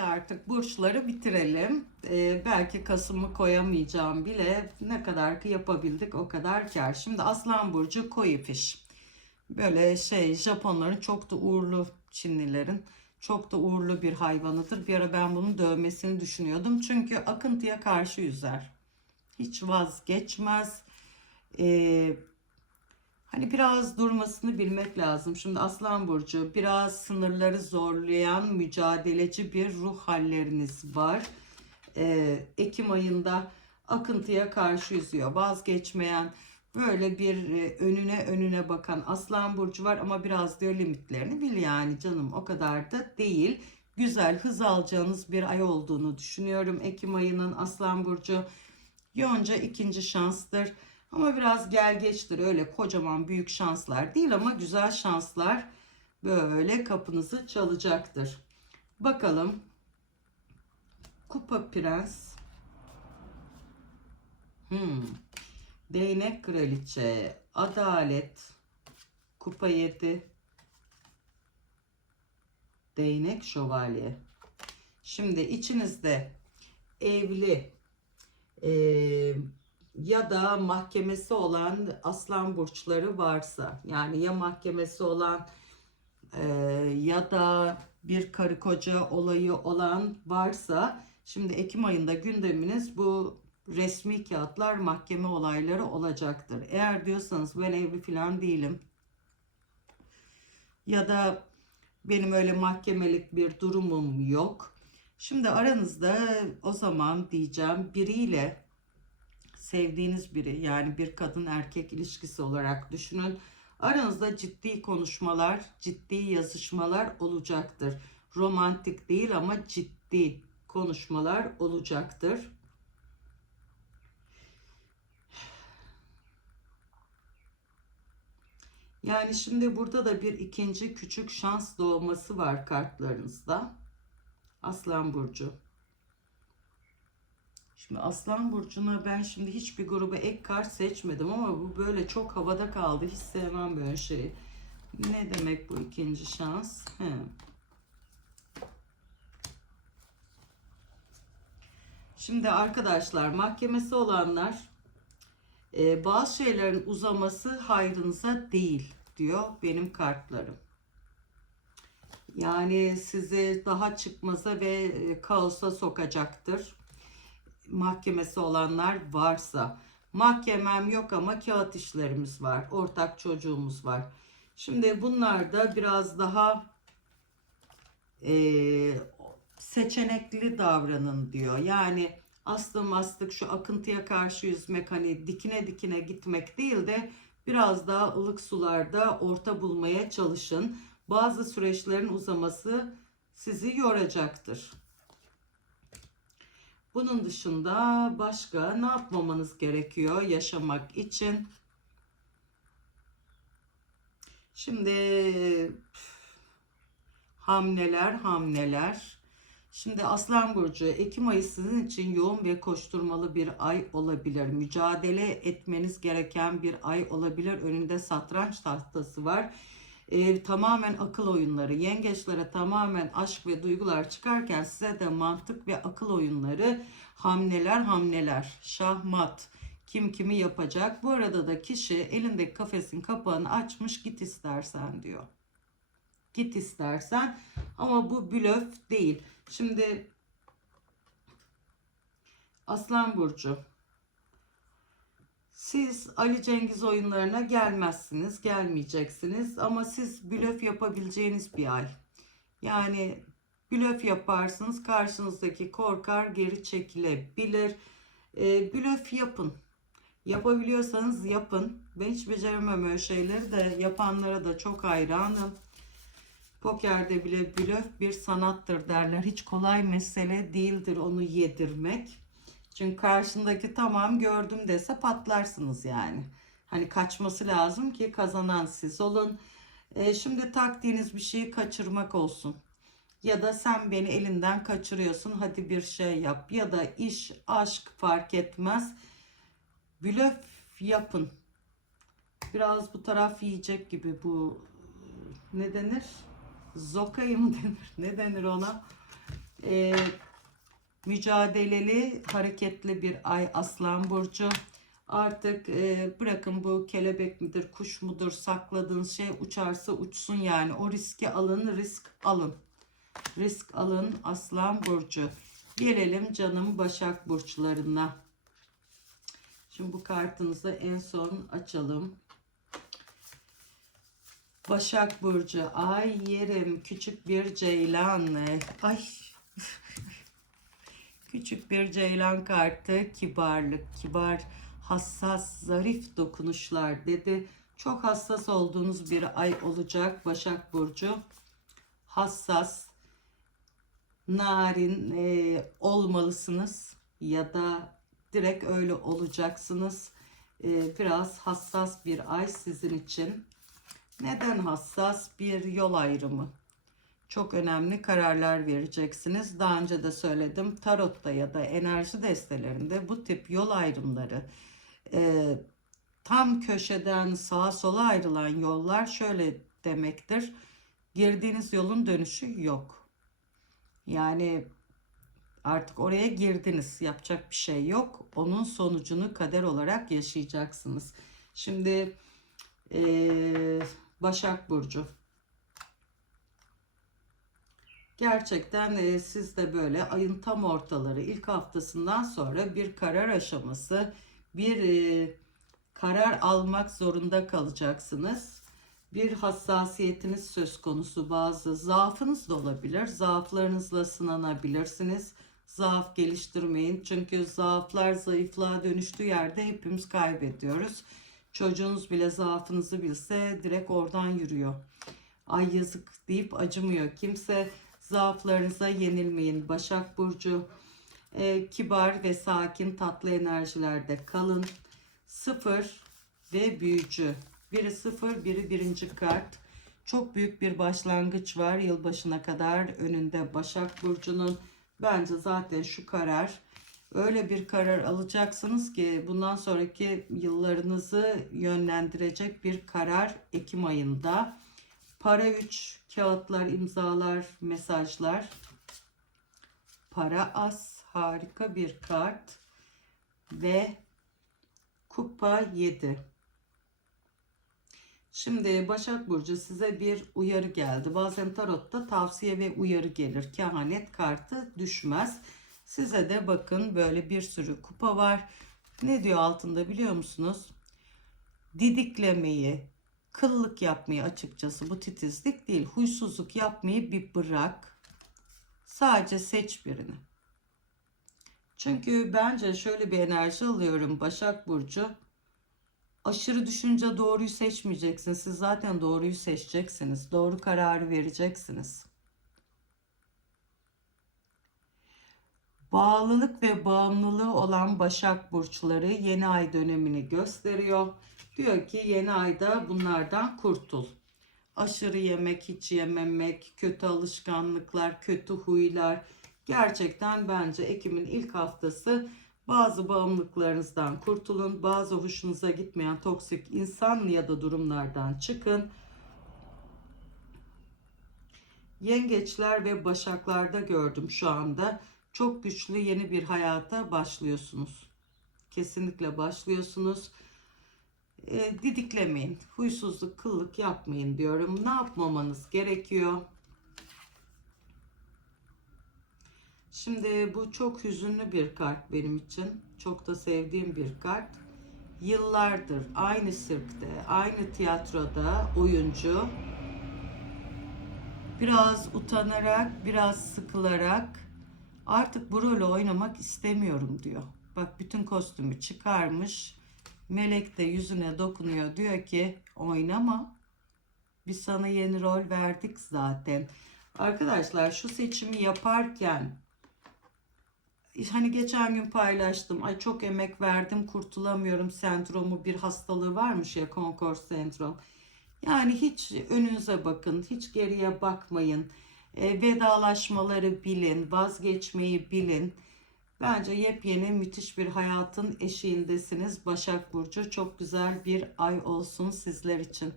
hadi artık burçları bitirelim. Ee, belki Kasım'ı koyamayacağım bile. Ne kadar ki yapabildik o kadar kar. Şimdi Aslan Burcu koyu fiş. Böyle şey Japonların çok da uğurlu Çinlilerin çok da uğurlu bir hayvanıdır. Bir ara ben bunun dövmesini düşünüyordum. Çünkü akıntıya karşı yüzer. Hiç vazgeçmez. Ee, Hani biraz durmasını bilmek lazım. Şimdi Aslan Burcu biraz sınırları zorlayan mücadeleci bir ruh halleriniz var. Ee, Ekim ayında akıntıya karşı yüzüyor. Vazgeçmeyen böyle bir e, önüne önüne bakan Aslan Burcu var ama biraz diyor limitlerini bil yani canım o kadar da değil. Güzel hız alacağınız bir ay olduğunu düşünüyorum. Ekim ayının Aslan Burcu Yonca ikinci şanstır. Ama biraz gel geçtir öyle kocaman büyük şanslar değil ama güzel şanslar böyle kapınızı çalacaktır. Bakalım. Kupa Prens. Hmm. Değnek Kraliçe. Adalet. Kupa 7. Değnek Şövalye. Şimdi içinizde evli, eee ya da mahkemesi olan aslan burçları varsa yani ya mahkemesi olan e, ya da bir karı koca olayı olan varsa şimdi Ekim ayında gündeminiz bu resmi kağıtlar mahkeme olayları olacaktır. Eğer diyorsanız ben evli falan değilim ya da benim öyle mahkemelik bir durumum yok. Şimdi aranızda o zaman diyeceğim biriyle sevdiğiniz biri yani bir kadın erkek ilişkisi olarak düşünün. Aranızda ciddi konuşmalar, ciddi yazışmalar olacaktır. Romantik değil ama ciddi konuşmalar olacaktır. Yani şimdi burada da bir ikinci küçük şans doğması var kartlarınızda. Aslan Burcu. Şimdi Aslan Burcu'na ben şimdi hiçbir gruba ek kart seçmedim ama bu böyle çok havada kaldı. Hiç sevmem böyle şeyi. Ne demek bu ikinci şans? He. Şimdi arkadaşlar mahkemesi olanlar e, bazı şeylerin uzaması hayrınıza değil diyor benim kartlarım. Yani sizi daha çıkmaza ve e, kaosa sokacaktır mahkemesi olanlar varsa mahkemem yok ama kağıt işlerimiz var. Ortak çocuğumuz var. Şimdi bunlar da biraz daha e, seçenekli davranın diyor. Yani astım astık şu akıntıya karşı yüzmek hani dikine dikine gitmek değil de biraz daha ılık sularda orta bulmaya çalışın. Bazı süreçlerin uzaması sizi yoracaktır. Bunun dışında başka ne yapmamanız gerekiyor yaşamak için? Şimdi hamleler hamleler. Şimdi Aslan Burcu Ekim ayı sizin için yoğun ve koşturmalı bir ay olabilir. Mücadele etmeniz gereken bir ay olabilir. Önünde satranç tahtası var e, tamamen akıl oyunları, yengeçlere tamamen aşk ve duygular çıkarken size de mantık ve akıl oyunları, hamleler hamleler, şahmat, kim kimi yapacak. Bu arada da kişi elindeki kafesin kapağını açmış git istersen diyor. Git istersen ama bu blöf değil. Şimdi Aslan Burcu siz Ali Cengiz oyunlarına gelmezsiniz, gelmeyeceksiniz ama siz blöf yapabileceğiniz bir ay. Yani blöf yaparsınız, karşınızdaki korkar, geri çekilebilir. E, blöf yapın. Yapabiliyorsanız yapın. Ben hiç beceremem öyle şeyleri de yapanlara da çok hayranım. Pokerde bile blöf bir sanattır derler. Hiç kolay mesele değildir onu yedirmek. Çünkü karşındaki tamam gördüm dese patlarsınız yani. Hani kaçması lazım ki kazanan siz olun. E, şimdi taktiğiniz bir şeyi kaçırmak olsun. Ya da sen beni elinden kaçırıyorsun hadi bir şey yap. Ya da iş, aşk fark etmez. Blöf yapın. Biraz bu taraf yiyecek gibi bu ne denir? Zokayı mı denir? Ne denir ona? Ee, mücadeleli, hareketli bir ay Aslan Burcu. Artık e, bırakın bu kelebek midir, kuş mudur, sakladığınız şey uçarsa uçsun yani. O riski alın, risk alın. Risk alın Aslan Burcu. Gelelim canım Başak Burçlarına. Şimdi bu kartınızı en son açalım. Başak Burcu. Ay yerim küçük bir ceylan. Ay küçük bir ceylan kartı. Kibarlık, kibar, hassas, zarif dokunuşlar dedi. Çok hassas olduğunuz bir ay olacak Başak Burcu. Hassas, narin e, olmalısınız ya da direkt öyle olacaksınız. E, biraz hassas bir ay sizin için. Neden hassas? Bir yol ayrımı. Çok önemli kararlar vereceksiniz. Daha önce de söyledim. Tarotta ya da enerji destelerinde bu tip yol ayrımları e, tam köşeden sağa sola ayrılan yollar şöyle demektir. Girdiğiniz yolun dönüşü yok. Yani artık oraya girdiniz. Yapacak bir şey yok. Onun sonucunu kader olarak yaşayacaksınız. Şimdi eee, Başak Burcu. Gerçekten e, siz de böyle ayın tam ortaları ilk haftasından sonra bir karar aşaması, bir e, karar almak zorunda kalacaksınız. Bir hassasiyetiniz söz konusu bazı zaafınız da olabilir. Zaaflarınızla sınanabilirsiniz. Zaaf geliştirmeyin. Çünkü zaaflar zayıflığa dönüştüğü yerde hepimiz kaybediyoruz. Çocuğunuz bile zaafınızı bilse direkt oradan yürüyor. Ay yazık deyip acımıyor. Kimse zaaflarınıza yenilmeyin. Başak Burcu e, kibar ve sakin tatlı enerjilerde kalın. Sıfır ve büyücü. Biri sıfır, biri birinci kart. Çok büyük bir başlangıç var yılbaşına kadar önünde Başak Burcu'nun. Bence zaten şu karar öyle bir karar alacaksınız ki bundan sonraki yıllarınızı yönlendirecek bir karar Ekim ayında. Para 3, kağıtlar, imzalar, mesajlar. Para az, harika bir kart. Ve kupa 7. Şimdi Başak Burcu size bir uyarı geldi. Bazen tarotta tavsiye ve uyarı gelir. Kehanet kartı düşmez. Size de bakın böyle bir sürü kupa var. Ne diyor altında biliyor musunuz? Didiklemeyi, kıllık yapmayı açıkçası bu titizlik değil. Huysuzluk yapmayı bir bırak. Sadece seç birini. Çünkü bence şöyle bir enerji alıyorum Başak Burcu. Aşırı düşünce doğruyu seçmeyeceksiniz. Siz zaten doğruyu seçeceksiniz. Doğru kararı vereceksiniz. Bağlılık ve bağımlılığı olan Başak Burçları yeni ay dönemini gösteriyor. Diyor ki yeni ayda bunlardan kurtul. Aşırı yemek, hiç yememek, kötü alışkanlıklar, kötü huylar. Gerçekten bence Ekim'in ilk haftası bazı bağımlılıklarınızdan kurtulun. Bazı hoşunuza gitmeyen toksik insan ya da durumlardan çıkın. Yengeçler ve başaklarda gördüm şu anda. Çok güçlü yeni bir hayata başlıyorsunuz. Kesinlikle başlıyorsunuz. E, didiklemeyin. Huysuzluk, kıllık yapmayın diyorum. Ne yapmamanız gerekiyor? Şimdi bu çok hüzünlü bir kart benim için. Çok da sevdiğim bir kart. Yıllardır aynı sirkte, aynı tiyatroda oyuncu biraz utanarak, biraz sıkılarak artık bu rolü oynamak istemiyorum diyor. Bak bütün kostümü çıkarmış. Melek de yüzüne dokunuyor. Diyor ki oynama. Biz sana yeni rol verdik zaten. Arkadaşlar şu seçimi yaparken hani geçen gün paylaştım. Ay çok emek verdim kurtulamıyorum sendromu bir hastalığı varmış ya Concord sendrom. Yani hiç önünüze bakın, hiç geriye bakmayın. E, vedalaşmaları bilin, vazgeçmeyi bilin. Bence yepyeni müthiş bir hayatın eşiğindesiniz Başak Burcu. Çok güzel bir ay olsun sizler için.